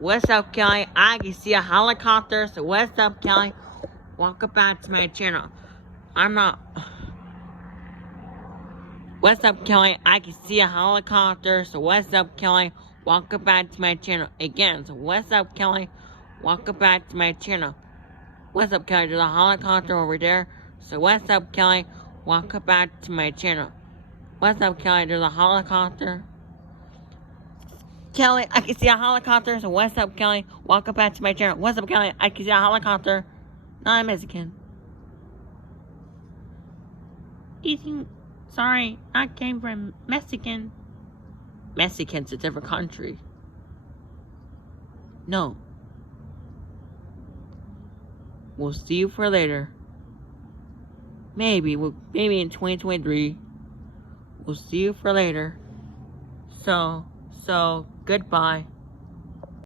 What's up, Kelly? I can see a helicopter. So what's up, Kelly? Welcome back to my channel. I'm not. What's up, Kelly? I can see a helicopter. So what's up, Kelly? Welcome back to my channel again. So what's up, Kelly? Welcome back to my channel. What's up, Kelly? There's a helicopter over there. So what's up, Kelly? Welcome back to my channel. What's up, Kelly? There's a helicopter. Kelly, I can see a helicopter. So what's up, Kelly? Welcome back to my channel. What's up, Kelly? I can see a helicopter. No, I'm Mexican. Sorry, I came from Mexican. Mexican's a different country. No. We'll see you for later. Maybe in 2023. We'll see you for later. So, goodbye.